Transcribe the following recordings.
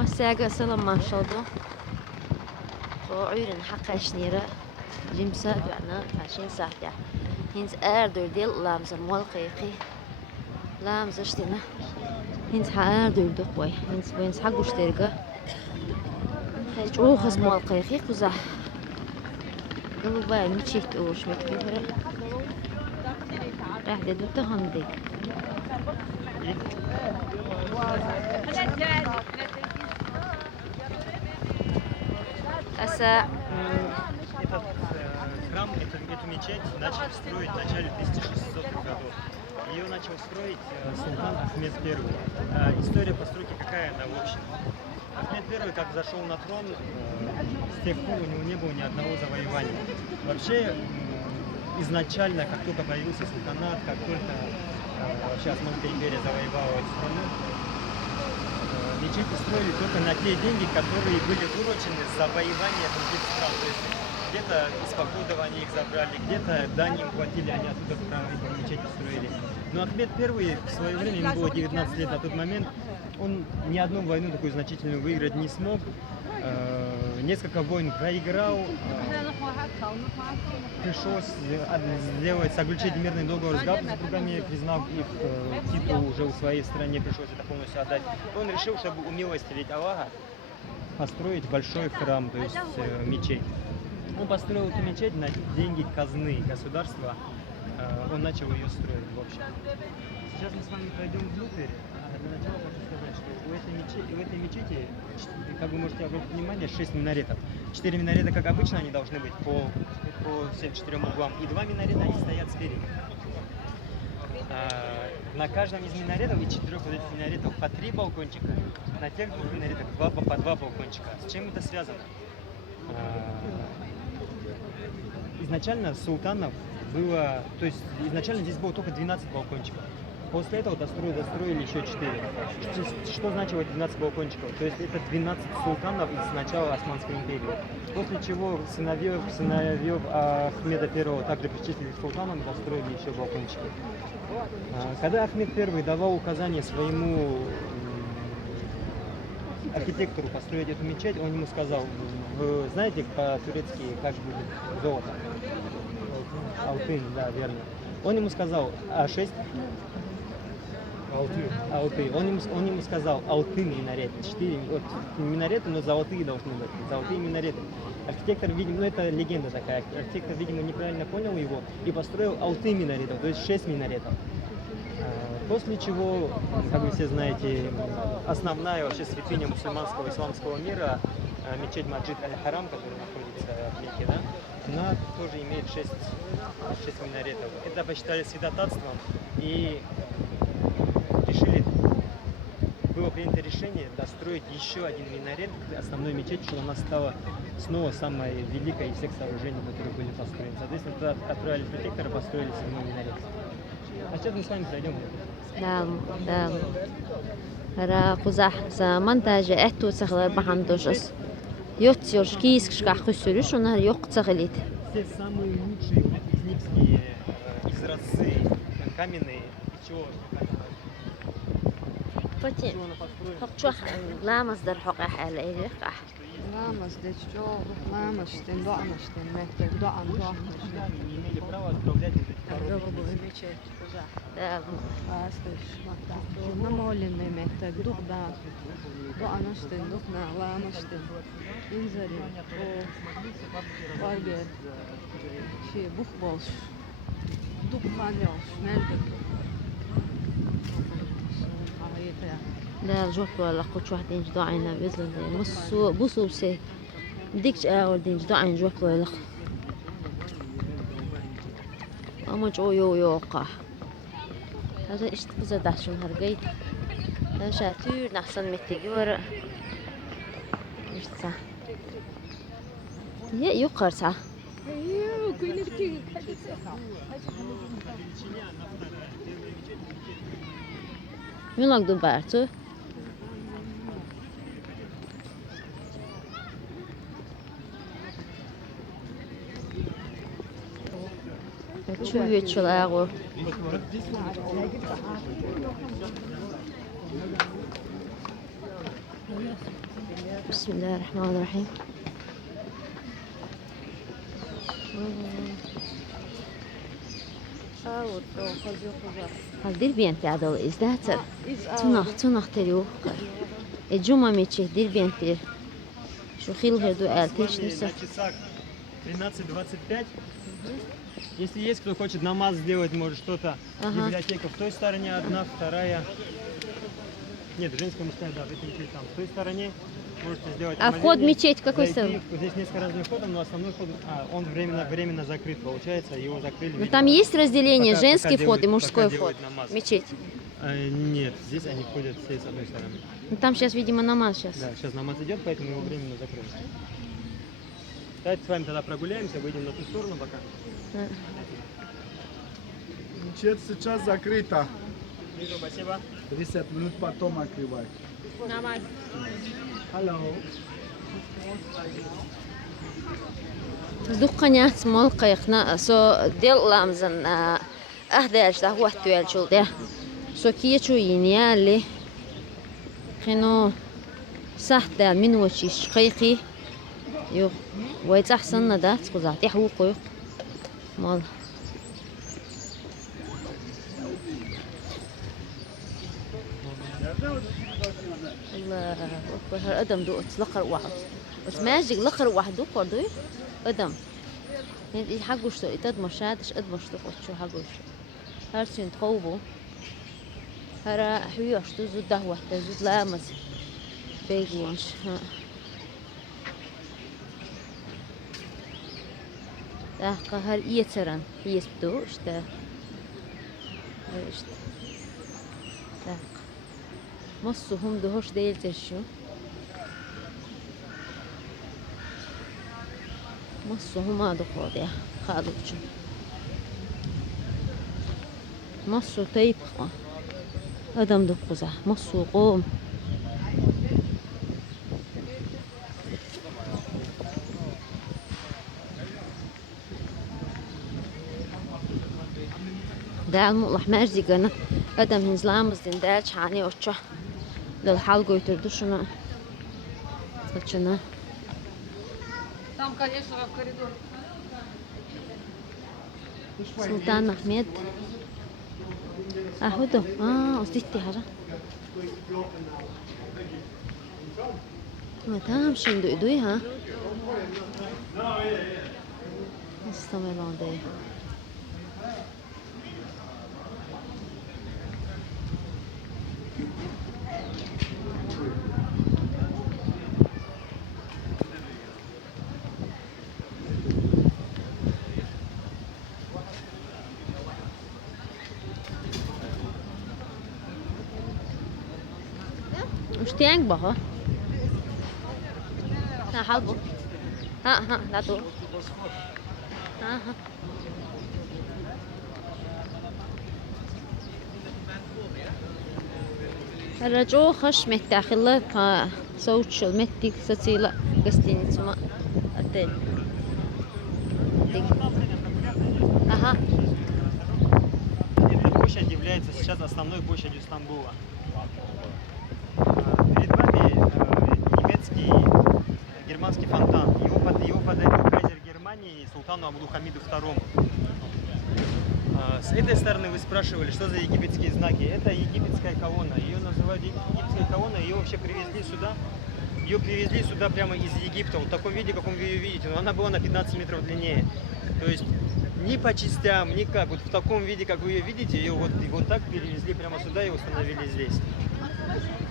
مساء سلام ما شاء الله قاعدين حق شنيرة جمسة بعنا 20 ساعة هنز أردور ديال لامز موالقيقي لامز اشتنا هنز حاردور دقوي هنز حق وشترقة هيج أوخز موالقيقي قزح قلو باي متشيت أوش مكبيرة راح دي دوتا هندي أسا Этот храм, эту мечеть начали строить в начале 1600-х годов. Ее начал строить султан Ахмед I. История постройки какая она в общем? Ахмед I, как зашел на трон, с тех пор у него не было ни одного завоевания. Вообще, изначально, как только появился султанат, как только вообще Османская империя завоевала эту страну, мечети строили только на те деньги, которые были выручены с завоевания других стран. То есть где-то из походов они их забрали, где-то дань им платили, они оттуда мечети строили. Но Ахмед I в свое время, ему было 19 лет на тот момент, он ни одну войну такую значительную выиграть не смог. Несколько войн проиграл, пришлось заключить мирный договор с Габсбургами, признав их титул уже в своей стране, пришлось это полностью отдать. Он решил, чтобы умилостивить Аллаха, построить большой храм, то есть мечеть. Он построил эту мечеть на деньги казны государства, он начал ее строить в общем. Сейчас мы с вами пойдем внутрь. Для начала хочу сказать, что у этой мечети, как вы можете обратить внимание, 6 минаретов. 4 минарета, как обычно, они должны быть по всем 4 углам, и 2 минарета, они стоят спереди. На каждом из минаретов и 4 вот этих минаретов по 3 балкончика, на тех 2 минаретах по 2 балкончика. С чем это связано? Изначально султанов было, то есть изначально здесь было только 12 балкончиков. После этого достроили еще 4. Что значило 12 балкончиков? То есть это 12 султанов из начала Османской империи. После чего сыновьев Ахмеда I также причислили к султанам и достроили еще балкончики. Когда Ахмед I давал указание своему архитектору построить эту мечеть, он ему сказал: вы знаете по-турецки, как будет золото? Алтын, да, верно. Он ему сказал: А6? Алты. Он ему сказал: алтын минарет. 4 минареты, но золотые должны быть. Золотые минареты. Архитектор, видимо, это легенда такая. Архитектор, видимо, неправильно понял его и построил алты минаретов, то есть 6 минаретов. После чего, как вы все знаете, основная вообще святыня мусульманского исламского мира, мечеть Маджид Аль-Харам, которая находится в Мекке, да, она тоже имеет 6 минаретов. Это посчитали святотатством и было принято решение достроить еще один минарет к основной мечети, чтобы она стала снова самой великой из всех сооружений, которые были построены. Соответственно, туда отправили архитектора, построили 7-й минарет. А сейчас мы с вами пройдем. Да. Ра кузах за монтажа эту цаглар бахандошас. Йотсёрш кискшка хусуриш, она йоқцаглит. Все самые лучшие изникские изразцы каменные, чего Потім, хопчух, ламас дар хоqa xala iriqa. Ламас дечо, ламас штен, доанштен, мехтек, доан, не имели права отправлять вот эти доанштен. Да. Астеш, махта. Намоленный мехтек, дугда. Доанштен, дугна, ламаштен. Инзари, о, варгер. Ши, бухболш. Дугханёш, мельбек. Да, жопу alla qoch wahdin jdo'ayna bizlan musu busubse dikch awdin jdo'ayn joplo la ama jo yoqa hada ishtiqza dashun hargay هذا تور نحسن متجور إيشتا يقرصا يلاق دوبارتو Чувствую, بسم الله الرحمن الرحيم. Dir bien تعدل إزدهت تنخ تريو الجمعة ميتشي دير bien تير شو خيل هردو آلتيش На نسا часах 13:25. Если есть кто хочет намаз сделать, может что-то. Ага. Библиотека в той стороне одна, вторая. Нет, женская, мужская, да, в этой мечети там. В той стороне можете сделать. А вход в омовение, мечеть какой зайти. стороны? Здесь несколько разных входов, но основной вход, он временно закрыт, получается, его закрыли. Ну видимо, там есть разделение, пока женский вход делают- и мужской пока вход. делают намаз. Мечеть. Нет, здесь они ходят все с одной стороны. Ну там сейчас, видимо, намаз сейчас. Да, сейчас намаз идет, поэтому его временно закрыли. Давайте с вами тогда прогуляемся, выйдем на ту сторону пока. Мечеть сейчас закрыта. Вижу, спасибо. 30 минут потом открывай. Намаз. Hello. Духанят мол кайхна со дел ламзан أهداش ده هو احتوال شو ده سو كيه شو ينيالي خنو صح ده من وشيش قيقي يو ويت أحسن ده تقزعتي حقوق مال الله أكبر هالقدم دو لقر واحد بس ماجيك لقر واحد دو قردوي قدم يعني حقوش تو إتاد مشادش قد مش تقول شو حقوش هرسين تقوبو هرا حيوش تو زود دهوة تزود لامز بيجينش ده قهر يترن يسبدو اشتا اشتا ده مصو هم دهوش ديل تشو مصو هما دخول ده خالوچو مصو تيب خوا ادم دقوزه مصو قوم ده المطلح ماجدي قنا ادم هنزلامز دين دالش عني اوتشا للحلقة يتردو شنا تشنا Там, конечно, в коридор. سلطان محمد اهودو وستي حاجة ما تمشي ندو إدوي ها استمر عندي وش تيانك بها ها حلبو ها لا تو ها الرجو خش متاخلة صوت شو متك ستيلا قستيني سما التاني ага Эта площадь является сейчас основной площадью Стамбула. Перед вами немецкий германский фонтан. Его подарил кайзер Германии султану Абдулхамиду II. С этой стороны вы спрашивали, что за египетские знаки. Это египетская колонна. Ее называют египетская колонна. Ее вообще привезли сюда. Ее привезли сюда прямо из Египта. В таком виде, каком вы ее видите. Но она была на 15 метров длиннее. То есть ни по частям, никак. Вот в таком виде, как вы ее видите, ее вот так перевезли прямо сюда и установили здесь.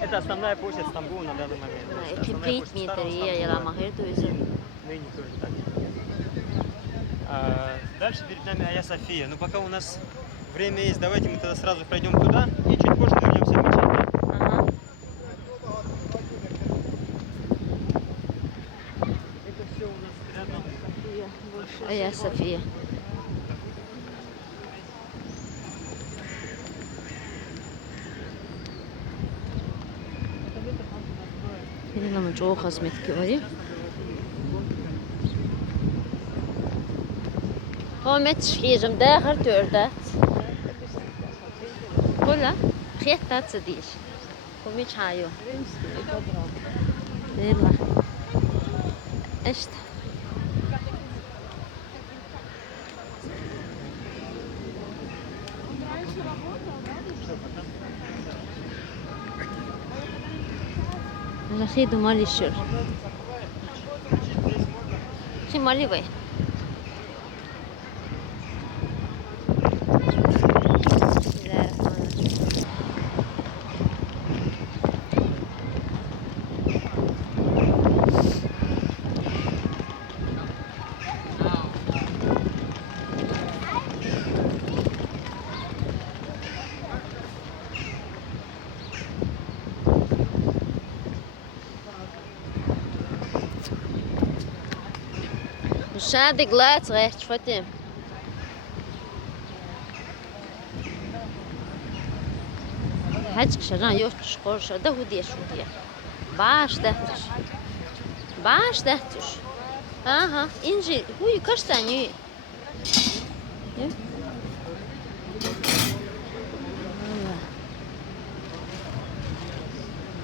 Это основная площадь Стамбула на данный момент. То есть основная площадь старого Стамбула. Ныне тоже так. Дальше перед нами Айя София. Но пока у нас время есть, давайте мы тогда сразу пройдем туда и чуть позже вернемся в мечеть. ага Это все у нас рядом. يا صفية هنا من جوا خزمة كوري هو متش حاجة مداخر تردات كلها خيطات صديش ومش هايو يلا قشطة. أنا خيدو مالي الشر خي مالي وين Schade glatt rechts vor dem. Hadi şaran yok çıkıyor da hudiye şudiye. Baş dehtiş. Baş dehtiş. Aha inci huyu kaç tane? Ya. Allah.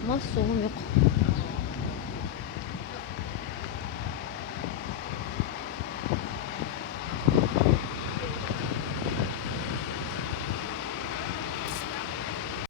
Mas soğum yok.